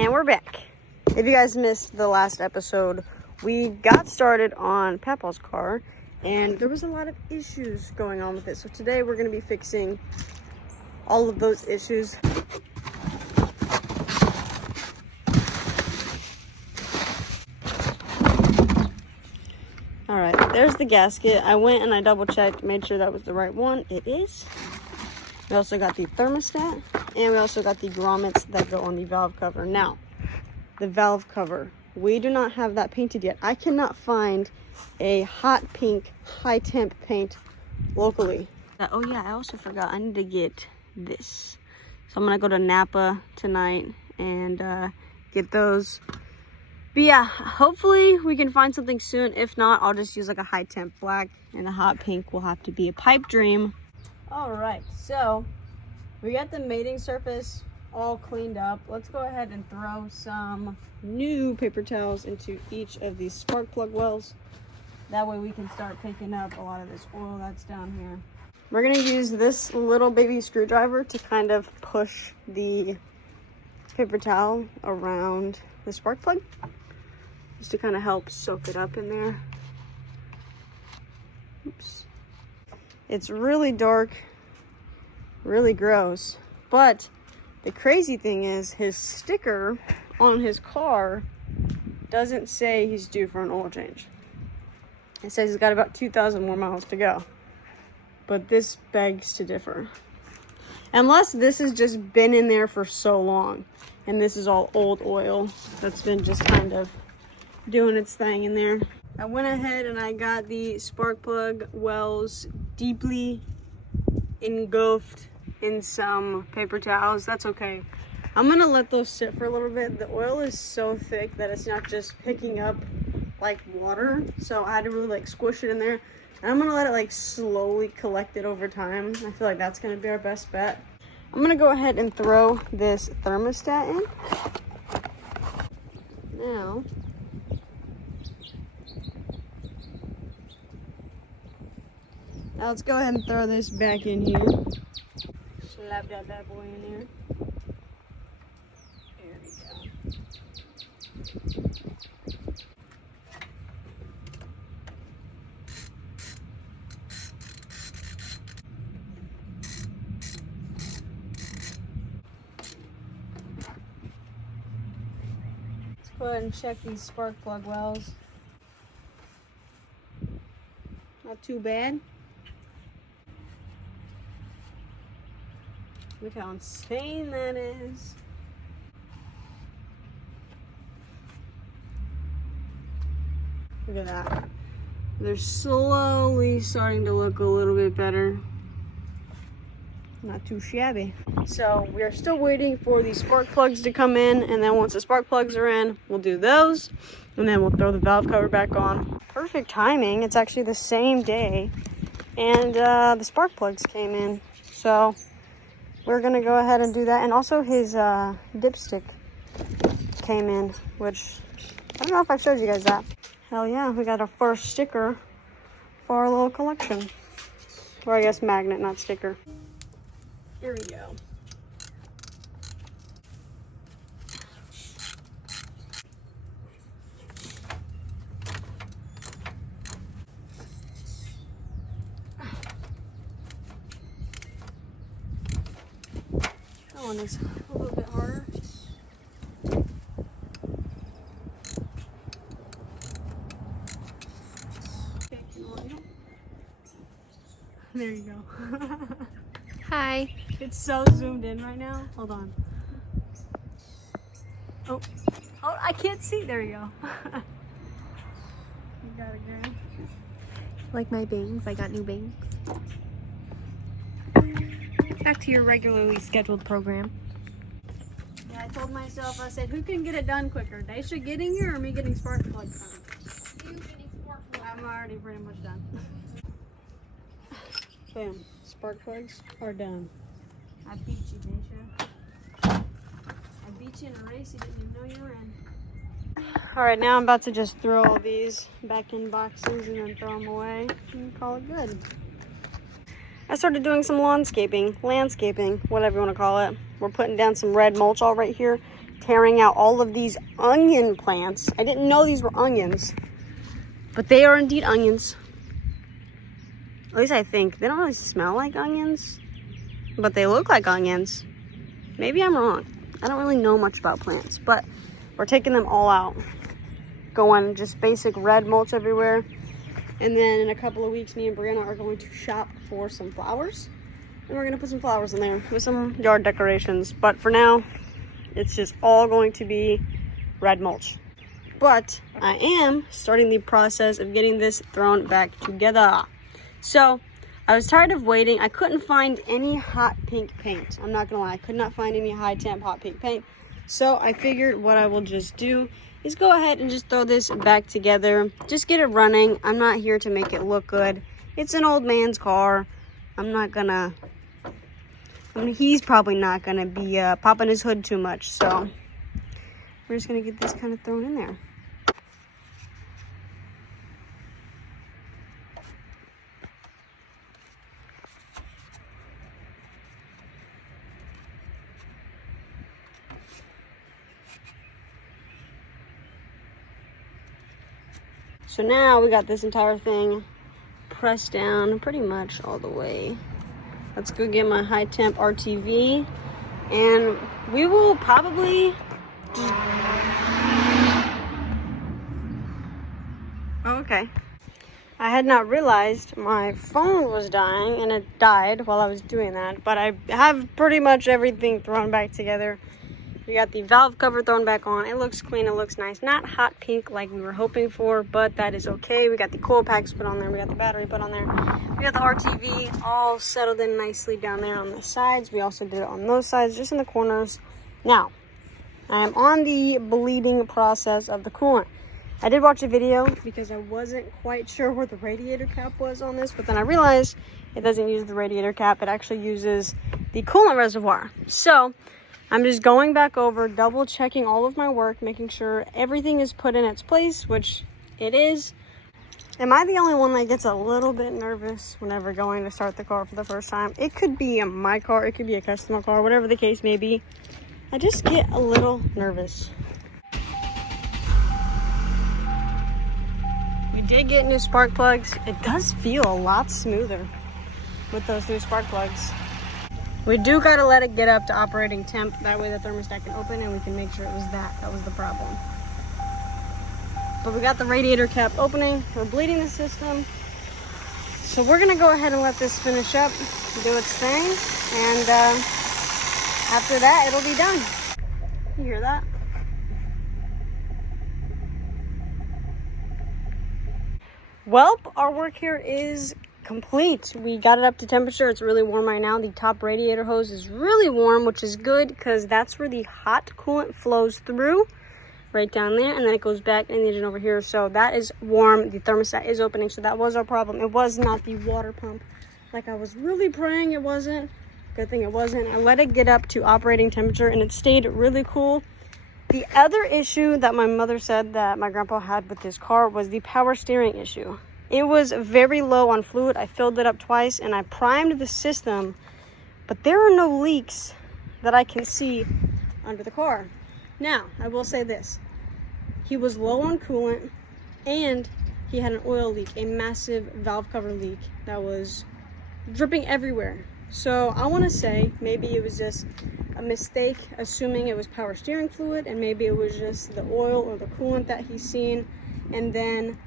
And we're back. If you guys missed the last episode, we got started on Papa's car and there was a lot of issues going on with it. So today we're going to be fixing all of those issues. All right, there's the gasket. I went and I double checked, made sure that was the right one. It is. We also got the thermostat and we also got the grommets that go on the valve cover. Now, the valve cover, we do not have that painted yet. I cannot find a hot pink high temp paint locally. Oh yeah, I also forgot, I need to get this. So I'm gonna go to Napa tonight and get those. But yeah, hopefully we can find something soon. If not, I'll just use like a high temp black, and the hot pink will have to be a pipe dream. All right, so we got the mating surface all cleaned up. Let's go ahead and throw some new paper towels into each of these spark plug wells. That way we can start picking up a lot of this oil that's down here. We're gonna use this little baby screwdriver to kind of push the paper towel around the spark plug, just to kind of help soak it up in there. Oops. It's really dark, really gross, but the crazy thing is his sticker on his car doesn't say he's due for an oil change. It says he's got about 2,000 more miles to go. But this begs to differ. Unless this has just been in there for so long and this is all old oil that's been just kind of doing its thing in there. I went ahead and I got the spark plug wells deeply engulfed in some paper towels. That's okay. I'm gonna let those sit for a little bit. The oil is so thick that it's not just picking up like water, so I had to really like squish it in there, and I'm gonna let it like slowly collect it over time. I feel like that's gonna be our best bet. I'm gonna go ahead and throw this thermostat in now. Now let's go ahead and throw this back in here. Slap that bad boy in there. There we go. Let's go ahead and check these spark plug wells. Not too bad. Look how insane that is. Look at that. They're slowly starting to look a little bit better. Not too shabby. So we are still waiting for the spark plugs to come in, and then once the spark plugs are in, we'll do those, and then we'll throw the valve cover back on. Perfect timing. It's actually the same day, and the spark plugs came in. So we're gonna go ahead and do that. And also his dipstick came in, which I don't know if I showed you guys that. Hell yeah, we got our first sticker for our little collection. Or I guess magnet, not sticker. Here we go. That one is a little bit harder. There you go. Hi. It's so zoomed in right now. Hold on. Oh, I can't see. There you go. You got it, girl. Like my bangs? I got new bangs. Back to your regularly scheduled program. Yeah, I told myself, I said, who can get it done quicker? Daisha getting here or me getting spark plugs done? You getting spark plugs. I'm already pretty much done. Boom. Spark plugs are done. I beat you, Daisha. I beat you in a race you didn't even know you were in. Alright, now I'm about to just throw all these back in boxes and then throw them away and call it good. I started doing some landscaping, whatever you want to call it. We're putting down some red mulch all right here tearing out all of these onion plants. I didn't know these were onions, but they are indeed onions. At least I think. They don't really smell like onions, but they look like onions. Maybe I'm wrong. I don't really know much about plants, but we're taking them all out. Going just basic red mulch everywhere. And then in a couple of weeks, me and Brianna are going to shop for some flowers. And we're going to put some flowers in there with some yard decorations. But for now, it's just all going to be red mulch. But I am starting the process of getting this thrown back together. So I was tired of waiting. I couldn't find any hot pink paint. I'm not gonna lie, I could not find any high temp hot pink paint. So I figured what I will just do is go ahead and just throw this back together. Just get it running. I'm not here to make it look good. It's an old man's car. He's probably not gonna be popping his hood too much. So we're just gonna get this kind of thrown in there. So now we got this entire thing pressed down pretty much all the way. Let's go get my high temp RTV, and we will probably just... Oh, okay. I had not realized my phone was dying, and it died while I was doing that, but I have pretty much everything thrown back together. We got the valve cover thrown back on. It looks clean, it looks nice. Not hot pink like we were hoping for, but that is okay. We got the coil packs put on there. We got the battery put on there. We got the RTV all settled in nicely down there on the sides. We also did it on those sides, just in the corners. Now, I am on the bleeding process of the coolant. I did watch a video because I wasn't quite sure where the radiator cap was on this, but then I realized it doesn't use the radiator cap. It actually uses the coolant reservoir. So I'm just going back over, double checking all of my work, making sure everything is put in its place, which it is. Am I the only one that gets a little bit nervous whenever going to start the car for the first time? It could be my car, it could be a customer car, whatever the case may be. I just get a little nervous. We did get new spark plugs. It does feel a lot smoother with those new spark plugs. We do gotta let it get up to operating temp. That way the thermostat can open and we can make sure it was that was the problem. But we got the radiator cap opening. We're bleeding the system. So we're gonna go ahead and let this finish up, do its thing. And after that, it'll be done. You hear that? Welp, our work here is complete. We got it up to temperature. It's really warm right now. The top radiator hose is really warm, which is good because that's where the hot coolant flows through, right down there, and then it goes back in the engine over here. So that is warm. The thermostat is opening, so that was our problem. It was not the water pump like I was really praying it wasn't. Good thing it wasn't. I let it get up to operating temperature and it stayed really cool. The other issue that my mother said that my grandpa had with his car was the power steering issue. It was very low on fluid. I filled it up twice and I primed the system, but there are no leaks that I can see under the car. Now, I will say this. He was low on coolant and he had an oil leak, a massive valve cover leak that was dripping everywhere. So I want to say maybe it was just a mistake assuming it was power steering fluid, and maybe it was just the oil or the coolant that he's seen, and then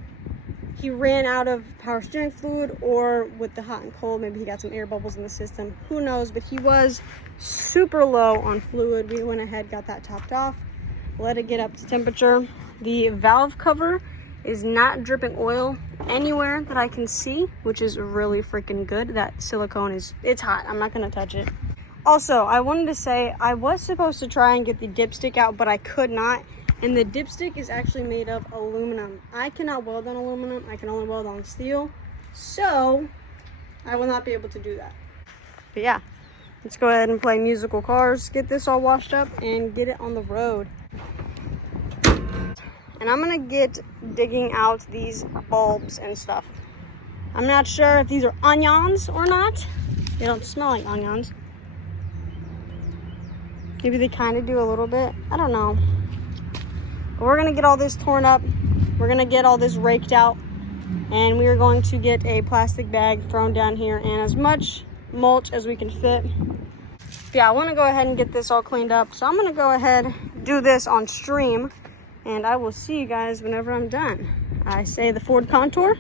he ran out of power steering fluid, or with the hot and cold, maybe he got some air bubbles in the system. Who knows? But he was super low on fluid. We went ahead, got that topped off, let it get up to temperature. The valve cover is not dripping oil anywhere that I can see, which is really freaking good. That silicone it's hot. I'm not gonna touch it. Also, I wanted to say I was supposed to try and get the dipstick out, but I could not. And the dipstick is actually made of aluminum. I cannot weld on aluminum. I can only weld on steel. So I will not be able to do that. But yeah, let's go ahead and play musical cars, get this all washed up, and get it on the road. And I'm gonna get digging out these bulbs and stuff. I'm not sure if these are onions or not. They don't smell like onions. Maybe they kind of do a little bit. I don't know. But we're going to get all this torn up. We're going to get all this raked out. And we are going to get a plastic bag thrown down here and as much mulch as we can fit. Yeah, I want to go ahead and get this all cleaned up. So I'm going to go ahead, do this on stream. And I will see you guys whenever I'm done. I say the Ford Contour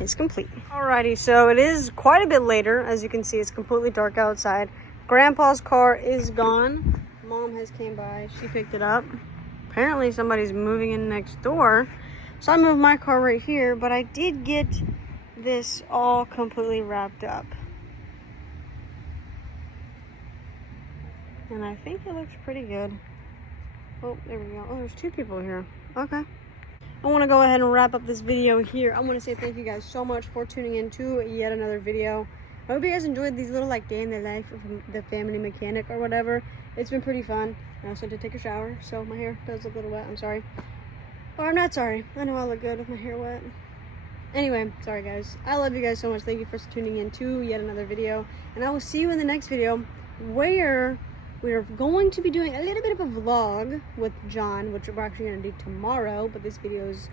is complete. Alrighty, so it is quite a bit later. As you can see, it's completely dark outside. Grandpa's car is gone. Mom has came by. She picked it up. Apparently somebody's moving in next door. So I moved my car right here, but I did get this all completely wrapped up. And I think it looks pretty good. Oh, there we go. Oh, there's two people here. Okay. I want to go ahead and wrap up this video here. I want to say thank you guys so much for tuning in to yet another video. I hope you guys enjoyed these little like day in the life of the family mechanic or whatever. It's been pretty fun. I also did take a shower, so my hair does look a little wet. I'm sorry. Or I'm not sorry. I know I look good with my hair wet. Anyway, sorry guys. I love you guys so much. Thank you for tuning in to yet another video. And I will see you in the next video where we're going to be doing a little bit of a vlog with John, which we're actually going to do tomorrow, but this video is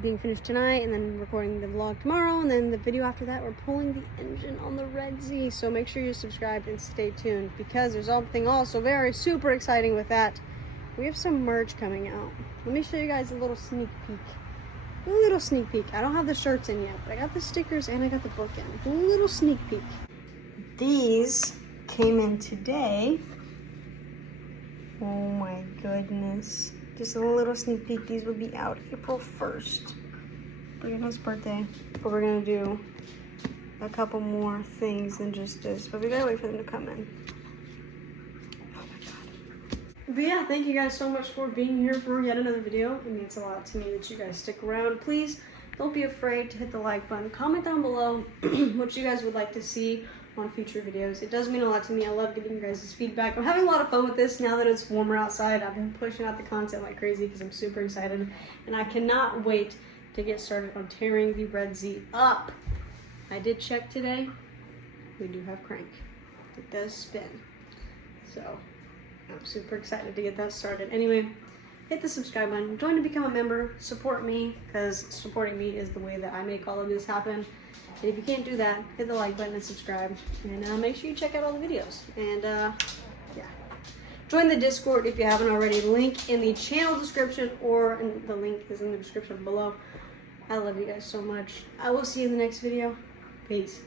being finished tonight, and then recording the vlog tomorrow, and then the video after that, we're pulling the engine on the Red Z. So make sure you're subscribed and stay tuned, because there's something also very super exciting with that. We have some merch coming out. Let me show you guys a little sneak peek. A little sneak peek. I don't have the shirts in yet, but I got the stickers and I got the book in. A little sneak peek. These came in today. Oh my goodness. Just a little sneak peek. These will be out April 1st. Brianna's birthday. But we're going to do a couple more things than just this. But we got to wait for them to come in. Oh my god. But yeah, thank you guys so much for being here for yet another video. It means a lot to me that you guys stick around. Please don't be afraid to hit the like button. Comment down below what you guys would like to see on future videos. It does mean a lot to me. I love getting you guys' feedback. I'm having a lot of fun with this now that it's warmer outside. I've been pushing out the content like crazy because I'm super excited, and I cannot wait to get started on tearing the Red Z up. I did check today. We do have crank. It does spin. So I'm super excited to get that started. Anyway, hit the subscribe button. Join to become a member. Support me, because supporting me is the way that I make all of this happen. And if you can't do that, hit the like button and subscribe. And make sure you check out all the videos. And yeah. Join the Discord if you haven't already. Link in the channel description, or the link is in the description below. I love you guys so much. I will see you in the next video. Peace.